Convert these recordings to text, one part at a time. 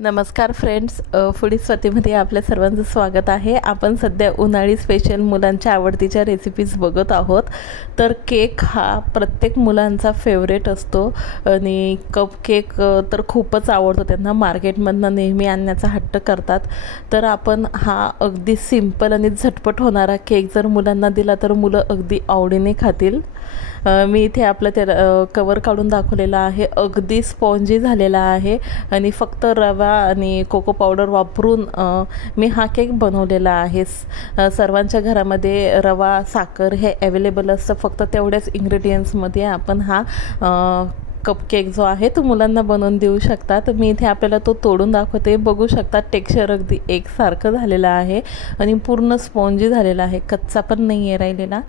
नमस्कार friends, foodie स्वातीमध्ये आपल्या सर्वांचं स्वागत आहे। आपण सध्या उन्हाळी स्पेशल मुलांच्या आवडतीच्या रेसिपीज बघत आहोत। तर केक हा प्रत्येक मुलांचा फेवरेट असतो आणि कप केक तर खूपच आवडतो त्यांना, मार्केटमधनं नेहमी आणण्याचा हट्ट करतात। तर आपण हा अगदी सिंपल आणि झटपट होणारा केक जर मुलांना दिला तर मुलं अगदी आवडीने खातील। मी इथे आपलं ते कवर काढून दाखवलेला आहे, अगदी स्पॉन्जी झालेला आहे आणि फक्त रवा आणि कोको पावडर वापरून मी हा केक बनवलेला आहे। सर्वांच्या घरामध्ये रवा साखर हे अवेलेबल असतं, फक्त तेवढ्याच इंग्रेडियंट्समध्ये आपण हा कप केक जो आहे तो मुलांना बनवून देऊ शकता। तर मी इथे आपल्याला तो तोडून दाखवते, बघू शकता टेक्स्चर अगदी एकसारखं झालेलं आहे आणि पूर्ण स्पॉन्जी झालेला आहे, कच्चा पण नाही आहे राहिलेला।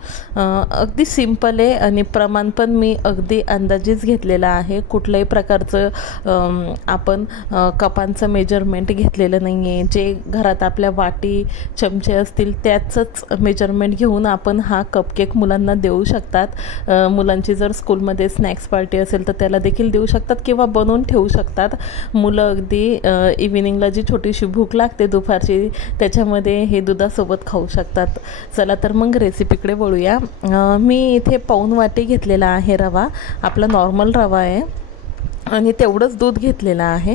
अगदी सिंपल आहे आणि प्रमाण पण मी अगदी अंदाजीच घेतलेला आहे, कुठल्याही प्रकारचं आपण कपांचं मेजरमेंट घेतलेलं नाही आहे। जे घरात आपल्या वाटी चमचे असतील त्याचंच मेजरमेंट घेऊन आपण हा कप केक मुलांना देऊ शकतात। मुलांची जर स्कूलमध्ये स्नॅक्स पार्टी असेल तर त्याला देखील देऊ शकतात किंवा बनवून ठेवू शकतात। मुलं अगदी इव्हिनिंगला जी छोटीशी भूक लागते दुपारची त्याच्यामध्ये हे दुधासोबत खाऊ शकतात। चला तर मग रेसिपीकडे वळूया। मी इथे पाऊण वाटी घेतलेला आहे रवा, आपला नॉर्मल रवा आहे आणि तेवढंच दूध घेतलेलं आहे।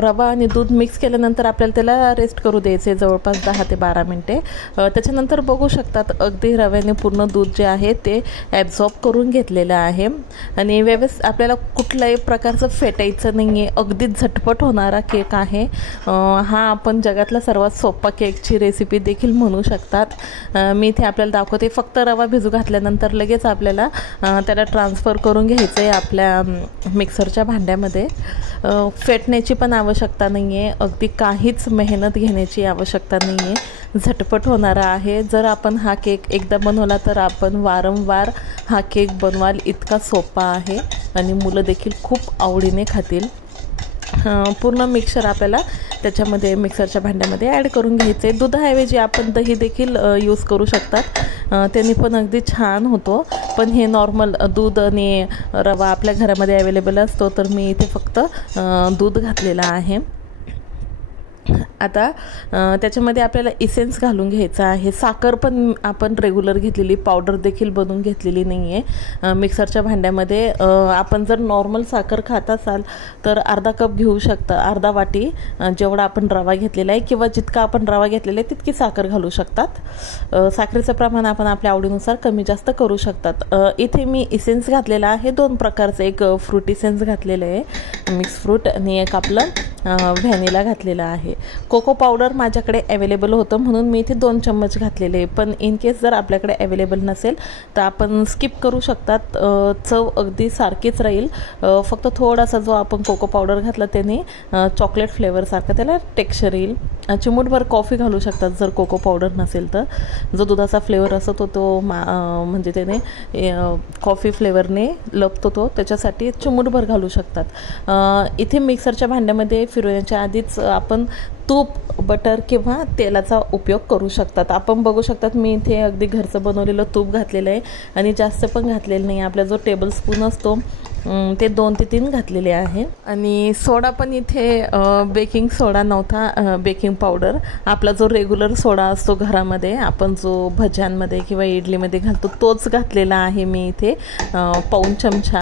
रवा आणि दूध मिक्स केल्यानंतर आपल्याला त्याला रेस्ट करू द्यायचे जवळपास 10 ते 12 मिनिटे। त्याच्यानंतर बघू शकतात अगदी रव्याने पूर्ण दूध जे आहे ते ॲब्झॉर्ब करून घेतलेलं आहे आणि व्यवस्थित आपल्याला कुठल्याही प्रकारचं फेटायचं नाही आहे, अगदी झटपट होणारा केक आहे हा। आपण जगातला सर्वात सोपा केकची रेसिपी देखील म्हणू शकतात। मी इथे आपल्याला दाखवते, फक्त रवा भिजू घातल्यानंतर लगेच आपल्याला त्याला ट्रान्सफर करून घ्यायचं आहे आपल्या मिक्सरच्या भांड्यामध्ये। फेटण्याची पण आवश्यकता नाही आहे, अगदी काहीच मेहनत घेण्याची आवश्यकता नाही आहे, झटपट होणारा आहे। जर आपण हा केक एकदा बनवला तर आपण वारंवार हा केक बनवाल, इतका सोपा आहे आणि मुलं देखील खूप आवडीने खातील। पूर्ण मिक्सचर आपल्याला त्याच्यामध्ये मिक्सरच्या भांड्यामध्ये ॲड करून घ्यायचे। दुधाऐवजी आपण दही देखील यूज करू शकतात, त्यांनी पण अगदी छान होतो। पण हे नॉर्मल दूध आणि रवा आपल्या घरामध्ये अवेलेबल असतो, तर मी इथे फक्त दूध घातलेलं आहे। आता त्याच्यामध्ये आपल्याला इसेन्स घालून घ्यायचा आहे। साखर पण आपण रेग्युलर घेतलेली, पावडर देखील बनवून घेतलेली नाही आहे। मिक्सरच्या भांड्यामध्ये आपण जर नॉर्मल साखर खात असाल तर अर्धा कप घेऊ शकता, अर्धा वाटी जेवढा आपण रवा घेतलेला आहे किंवा जितका आपण रवा घेतलेला आहे तितकी साखर घालू शकतात। साखरेचं प्रमाण आपण आपल्या आवडीनुसार कमी जास्त करू शकतात। इथे मी इसेन्स घातलेला आहे 2 प्रकारचे, एक फ्रूट इसेन्स घातलेलं आहे मिक्स फ्रूट आणि एक आपलं व्हॅनिला घातलेला आहे। कोको पावडर माझ्याकडे अवेलेबल होतं म्हणून मी इथे 2 चम्मच घातलेले, पण इन केस जर आपल्याकडे अवेलेबल नसेल तर आपण स्किप करू शकतात, चव अगदी सारखीच राहील। फक्त थोडासा जो आपण कोको पावडर घातला त्याने चॉकलेट फ्लेवरसारखं त्याला टेक्स्चर येईल। चिमूटभर कॉफी घालू शकतात जर कोको पावडर नसेल तर, जो दुधाचा फ्लेवर असतो तो म्हणजे त्याने कॉफी फ्लेवरने लपतो तो, त्याच्यासाठी चिमूटभर घालू शकतात। इथे मिक्सरच्या भांड्यामध्ये फिरवण्याच्या आधीच आपण तूप, बटर किंवा तेलाचा उपयोग करू शकतात। आपण बघू शकतात मी इथे अगदी घरचं बनवलेलं तूप घातलेलं आहे आणि जास्त पण घातलेलं नाही, आपला जो टेबल स्पून असतो ते 2 ते 3 घातलेले आहे। आणि सोडा पण इथे बेकिंग सोडा नव्हता, बेकिंग पावडर, आपला जो रेग्युलर सोडा असतो घरामध्ये आपण जो भज्यांमध्ये किंवा इडलीमध्ये घालतो तोच घातलेला आहे मी इथे पाऊण चमचा।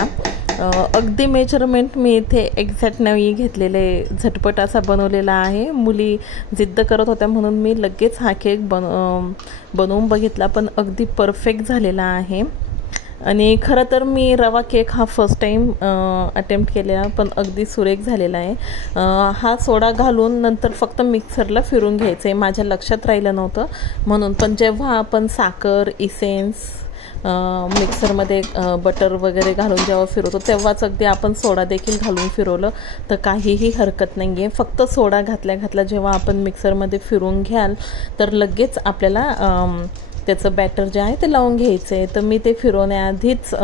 अगदी मेजरमेंट मी इथे एक्झॅक्ट नाही घेतलेले, झटपट असा बनवलेला आहे। मुली जिद्द करत होत्या म्हणून मी लगेच हा केक बनवून बघितला, पण अगदी परफेक्ट झालेला आहे। आणि खरं तर मी रवा केक हा फर्स्ट टाईम अटेम्प्ट केलेला, पण अगदी सुरेख झालेला आहे। हा सोडा घालून नंतर फक्त मिक्सरला फिरून घ्यायचं आहे, माझ्या लक्षात राहिलं नव्हतं म्हणून। पण जेव्हा आपण साखर, इसेन्स मिक्सरमध्ये बटर वगैरे घालून जेव्हा फिरवतो तेव्हाच अगदी आपण सोडा देखील घालून फिरवलं तर काहीही हरकत नाही आहे। फक्त सोडा घातल्या जेव्हा आपण मिक्सरमध्ये फिरवून घ्याल तर लगेच आपल्याला त्याचं बॅटर जे आहे ते लावून घ्यायचं आहे। तर मी ते फिरवण्याआधीच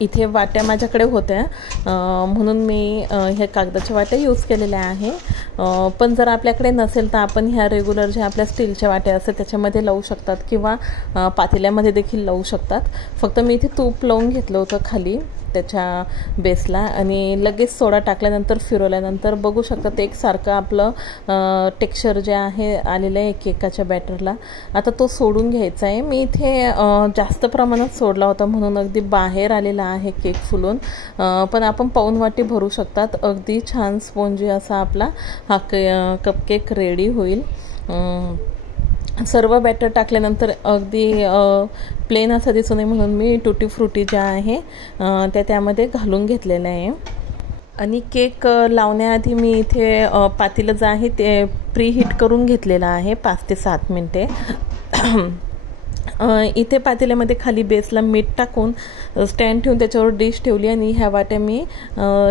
इथे वाट्या माझ्याकडे होत्या म्हणून मी ह्या कागदाच्या वाट्या यूज केलेल्या आहे। पण जर आपल्याकडे नसेल तर आपण ह्या रेग्युलर ज्या आपल्या स्टीलच्या वाट्या असतात त्याच्यामध्ये लावू शकतात किंवा पातेल्यामध्ये देखील लावू शकतात। फक्त मी इथे तूप लावून घेतलं होतं खाली त्याच्या बेसला आणि लगेच सोडा टाकल्यानंतर फिरवल्यानंतर बघू शकता ते एकसारखं आपलं टेक्स्चर जे आहे आलेलं आहे केकाच्या बॅटरला. आता तो सोडून घ्यायचा आहे. मी इथे जास्त प्रमाणात सोडला होता म्हणून अगदी बाहेर आलेला आहे केक फुलून, पण आपण पाऊण वाटी भरू शकतात. अगदी छान स्पॉन्जी असा आपला हा कपकेक रेडी होईल. सर्व बॅटर टाकल्यानंतर अगदी प्लेन असं दिसू नये म्हणून मी टुटी फ्रुटी ज्या आहे त्यामध्ये घालून घेतलेल्या आहे. आणि केक लावण्याआधी मी इथे पातेलं जे आहे ते प्रीहीट करून घेतलेलं आहे 5 ते 7 मिनटे. इथे पातेल्यामध्ये खाली बेसला मीठ टाकून स्टँड ठेवून त्याच्यावर डिश ठेवली आणि ह्या वाट्या मी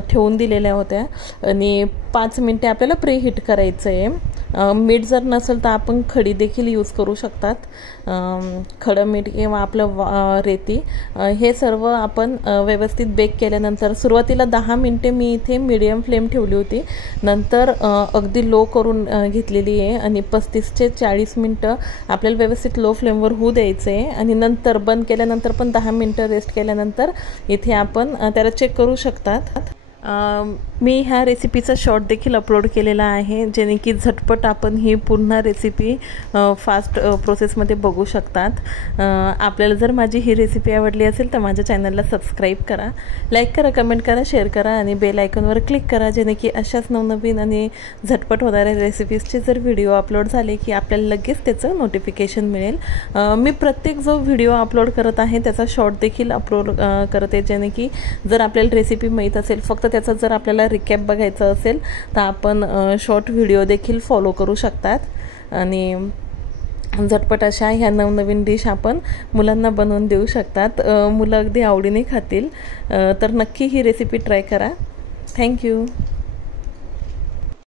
ठेवून दिलेल्या होत्या आणि 5 मिनटे आपल्याला प्रीहीट करायचं आहे. मीठ जर नसेल तर आपण खडी देखील यूज करू शकतात, खडं मीठ किंवा आपलं रेती. हे सर्व आपण व्यवस्थित बेक केल्यानंतर सुरुवातीला 10 मिनटे मी इथे मीडियम फ्लेम ठेवली होती, नंतर अगदी लो करून घेतलेली आहे आणि 35 ते 40 मिनटं आपल्याला व्यवस्थित लो फ्लेमवर होऊ द्यायचं आहे. आणि नंतर बंद केल्यानंतर पण 10 मिनटं रेस्ट केल्यानंतर इथे आपण त्याला चेक करू शकतात. मी ह्या रेसिपीचा शॉर्ट देखील अपलोड केलेला आहे जेणे की झटपट आपण ही पुन्हा रेसिपी फास्ट प्रोसेसमध्ये बघू शकतात. आपल्याला जर माझी ही रेसिपी आवडली असेल तर माझ्या चॅनलला सबस्क्राईब करा, लाईक करा, कमेंट करा, शेअर करा आणि बेल आयकॉनवर क्लिक करा जेणे की अशाच नवनवीन आणि झटपट होणाऱ्या रेसिपीजचे जर व्हिडिओ अपलोड झाले की आपल्याला लगेच त्याचं नोटिफिकेशन मिळेल. मी प्रत्येक जो व्हिडिओ अपलोड करत आहे त्याचा शॉर्ट देखील अपलोड करते जेणे की जर आपल्याला रेसिपी माहीत असेल फक्त त्याचा जर आपल्याला रिकॅप बघायचं असेल तर आपण शॉर्ट व्हिडिओ देखील फॉलो करू शकतात. आणि झटपट अशा ह्या नवनवीन डिश आपण मुलांना बनवून देऊ शकतात. मुलं अगदी आवडीने खातील. तर नक्की ही रेसिपी ट्राय करा. थँक्यू.